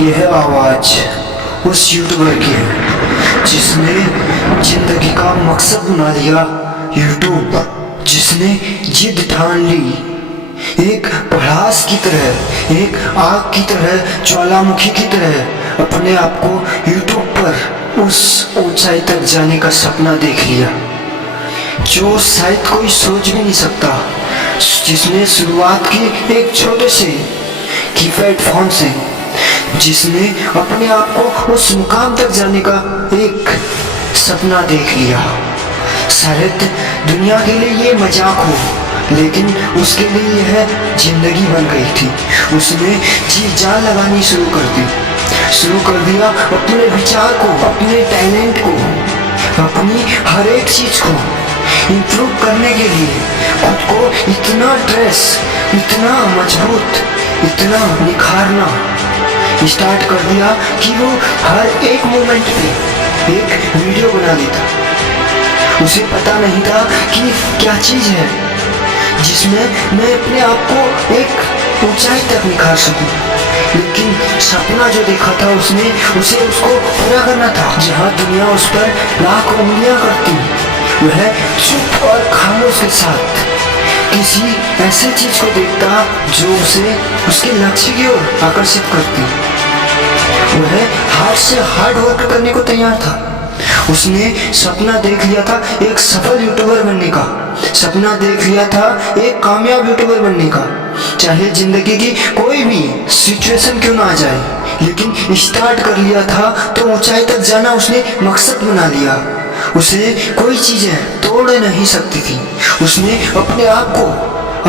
यह आवाज उस यूट्यूबर की है जिसने जिंदगी का मकसद बना लिया यूट्यूब, जिसने जिद ठान ली एक भड़ास की तरह, एक आग की तरह, ज्वालामुखी की तरह अपने आप को यूट्यूब पर उस ऊंचाई तक जाने का सपना देख लिया जो शायद कोई सोच भी नहीं सकता। जिसने शुरुआत की एक छोटे से कीपैड फोन से, जिसने अपने आप को उस मुकाम तक जाने का एक सपना देख लिया। शायद दुनिया के लिए ये मजाक हो, लेकिन उसके लिए यह जिंदगी बन गई थी। उसने जी जान लगानी शुरू कर दिया अपने विचार को, अपने टैलेंट को, अपनी हर एक चीज को इम्प्रूव करने के लिए खुद को इतना ड्रेस, इतना मजबूत, इतना निखारना स्टार्ट कर दिया कि वो हर एक मोमेंट पे एक वीडियो बना लेता। उसे पता नहीं था कि क्या चीज है जिसमें मैं अपने आप को एक ऊंचाई तक निखार सकूं, लेकिन सपना जो देखा था उसने, उसे उसको पूरा करना था। जहाँ दुनिया उस पर लाख उंगलियां करती, वह चुप और खामोश के साथ किसी ऐसे चीज को देखता जो उसे उसके लक्ष्य की ओर आकर्षित करती। वह हार्ड से हार्ड वर्क करने को तैयार था। उसने सपना देख लिया था एक सफल यूट्यूबर बनने का, सपना देख लिया था एक कामयाब यूट्यूबर बनने का, चाहे जिंदगी की कोई भी सिचुएशन क्यों ना आ जाए, लेकिन स्टार्ट कर लिया था तो ऊंचाई तक जाना उसने मकसद बना लिया। उसे कोई चीजें तोड़ नहीं सकती थी। उसने अपने आप को,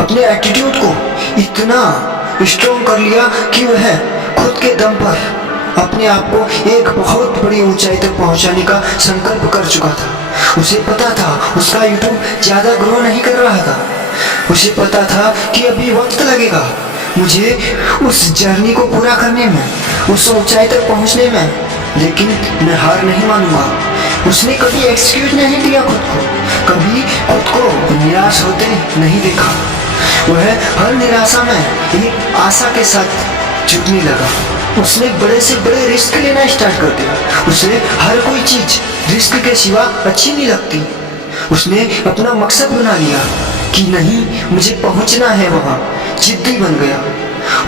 अपने एटीट्यूड को इतना स्ट्रॉन्ग कर लिया कि वह खुद के दम पर अपने आप को एक बहुत बड़ी ऊंचाई तक पहुंचाने का संकल्प कर चुका था। उसे पता था उसका यूट्यूब ज्यादा ग्रो नहीं कर रहा था। उसे पता था कि अभी वक्त लगेगा मुझे उस जर्नी को पूरा करने में, उस ऊंचाई तक पहुंचने में, लेकिन मैं हार नहीं मानूंगा। उसने कभी एक्सक्यूज नहीं दिया खुद को, कभी खुद को निराश होते नहीं देखा। वह हर निराशा में एक आशा के साथ जुटने लगा। उसने बड़े से बड़े रिस्क लेना स्टार्ट कर दिया। उसे हर कोई चीज रिस्क के सिवा अच्छी नहीं लगती। उसने अपना मकसद बना लिया कि नहीं, मुझे पहुंचना है वहां। जिद्दी बन गया।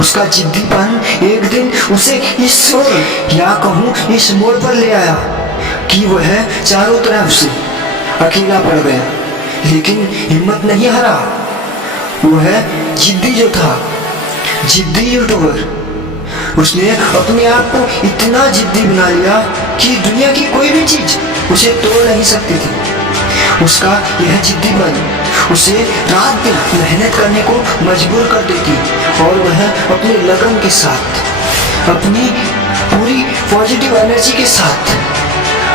उसका जिद्दीपन एक दिन उसे इस ओर, या कहूँ इस मोड़ पर ले आया कि वह चारों तरफ से अकेला पड़ गया, लेकिन हिम्मत नहीं हारा। वह जिद्दी जो था, जिद्दी यूट्यूबर, उसने अपने आप को इतना जिद्दी बना लिया कि दुनिया की कोई भी चीज उसे तोड़ नहीं सकती थी। उसका यह जिद्दीपन उसे रात दिन मेहनत करने को मजबूर कर देती और वह अपने लगन के साथ, अपनी पूरी पॉजिटिव एनर्जी के साथ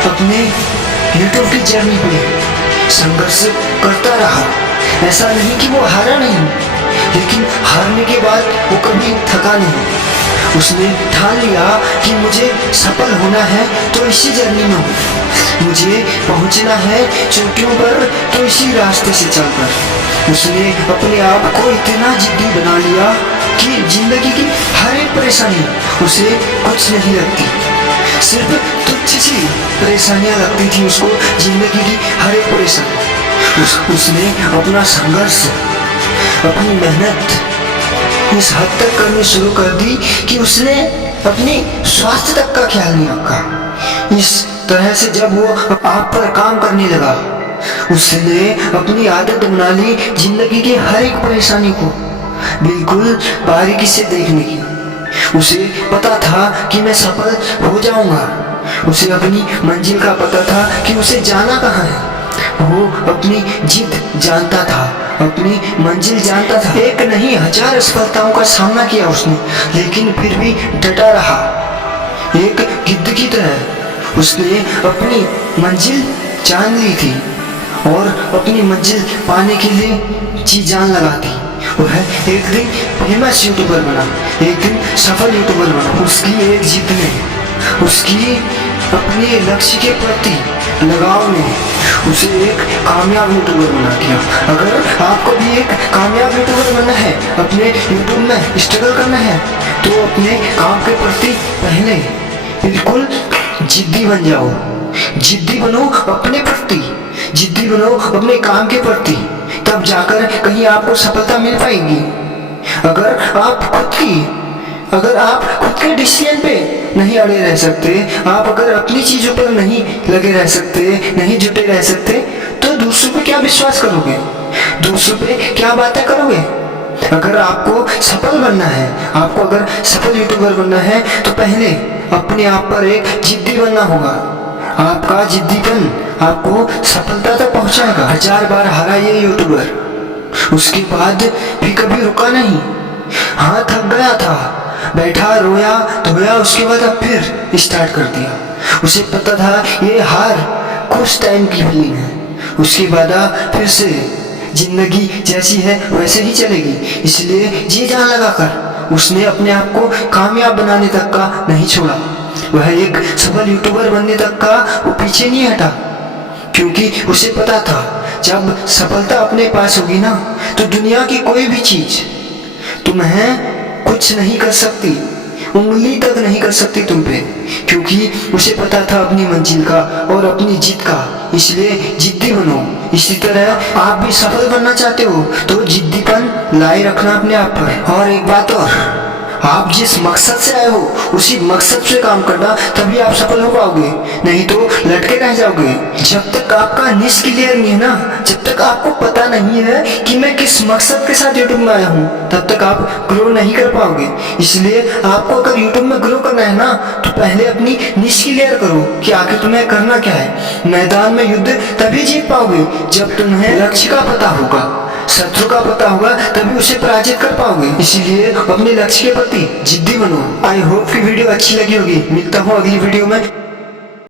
अपने यूट्यूब की जर्नी पे संघर्ष करता रहा। ऐसा नहीं कि वो हारा नहीं, लेकिन हारने के बाद वो कभी थका नहीं। उसने ठान लिया कि मुझे सफल होना है तो इसी जर्नी में हो, मुझे पहुंचना है चोटियों पर तो इसी रास्ते से चलकर। उसने अपने आप को इतना जिद्दी बना लिया कि जिंदगी की हर एक परेशानी उसे कुछ नहीं लगती। सिर्फ तुच्छ सी परेशानियां लगती थी उसको, जिंदगी की हर एक परेशानी। उसने अपना संघर्ष, अपनी मेहनत इस हद तक करनी शुरू कर दी कि उसने अपने स्वास्थ्य तक का ख्याल नहीं रखा। इस तरह से जब वो आप पर काम करने लगा, उसने अपनी आदत बना ली जिंदगी की हर एक परेशानी को बिल्कुल बारीकी से देखने की। उसे पता था कि मैं सफल हो जाऊंगा। उसे अपनी मंजिल का पता था कि उसे जाना कहाँ है। वो अपनी जिद जानता था, अपनी मंजिल जानता था। एक नहीं, हजार असफलताओं का सामना किया उसने, लेकिन फिर भी डटा रहा। एक गिद्ध की तरह उसने अपनी मंजिल जान ली थी और अपनी मंजिल पाने के लिए जी जान लगा दी। वह एक दिन फेमस यूट्यूबर बना, एक दिन सफल यूट्यूबर बना। उसकी एक जिद ने, उसकी अपने लक्ष्य के प्रति लगाव ने उसे एक कामयाब यूट्यूबर बना दिया। अगर आपको भी एक कामयाब यूट्यूबर बनना है, अपने यूट्यूब में स्ट्रगल करना है, तो अपने काम के प्रति पहले बिल्कुल जिद्दी बन जाओ। जिद्दी बनो अपने प्रति, जिद्दी बनो अपने काम के प्रति, तब जाकर कहीं आपको सफलता मिल पाएगी। अगर आप खुद के डिसीजन पे नहीं अड़े रह सकते, आप अगर अपनी चीजों पर नहीं लगे रह सकते, नहीं जुटे रह सकते, तो दूसरों पे क्या विश्वास करोगे, दूसरों पे क्या बातें करोगे। अगर आपको सफल बनना है, आपको अगर सफल यूट्यूबर बनना है, तो पहले अपने आप पर एक जिद्दी बनना होगा। आपका जिद्दीपन आपको सफलता तक पहुंचाएगा। 1000 बार हारा ये यूट्यूबर, उसके बाद भी कभी रुका नहीं। हाँ, थक गया था, बैठा, रोया, धोया, उसके बाद अब फिर स्टार्ट कर दिया। उसे पता था ये हार कुछ टाइम की फीलिंग है, उसके बाद फिर से जिंदगी जैसी है वैसे ही चलेगी। इसलिए जी जान लगाकर उसने अपने आप को कामयाब बनाने तक का नहीं छोड़ा। वह एक सफल यूट्यूबर बनने तक का वो पीछे नहीं हटा, क्योंकि उसे पता था जब सफलता अपने पास होगी ना, तो दुनिया की कोई भी चीज तुम्हें कुछ नहीं कर सकती, उंगली तक नहीं कर सकती तुम पे, क्योंकि उसे पता था अपनी मंजिल का और अपनी जीत का। इसलिए जिद्दी बनो। इसी तरह आप भी सफल बनना चाहते हो तो जिद्दीपन लाए रखना अपने आप पर। और एक बात और, आप जिस मकसद से आए हो उसी मकसद से काम करना, तभी आप सफल हो पाओगे, नहीं तो लटके रह जाओगे। जब तक आपका निश क्लियर नहीं है ना, जब तक आपको पता नहीं है कि मैं किस मकसद के साथ यूट्यूब में आया हूँ, तब तक आप ग्रो नहीं कर पाओगे। इसलिए आपको अगर यूट्यूब में ग्रो करना है ना, तो पहले अपनी निश क्लियर करो कि आखिर तुम्हें करना क्या है। मैदान में युद्ध तभी जीत पाओगे जब तुम्हें लक्ष्य का पता होगा, शत्रु का पता होगा, तभी उसे पराजित कर पाओगे। इसीलिए अपने लक्ष्य के प्रति जिद्दी बनो। आई होप कि वीडियो अच्छी लगी होगी। मिलता हूँ अगली वीडियो में।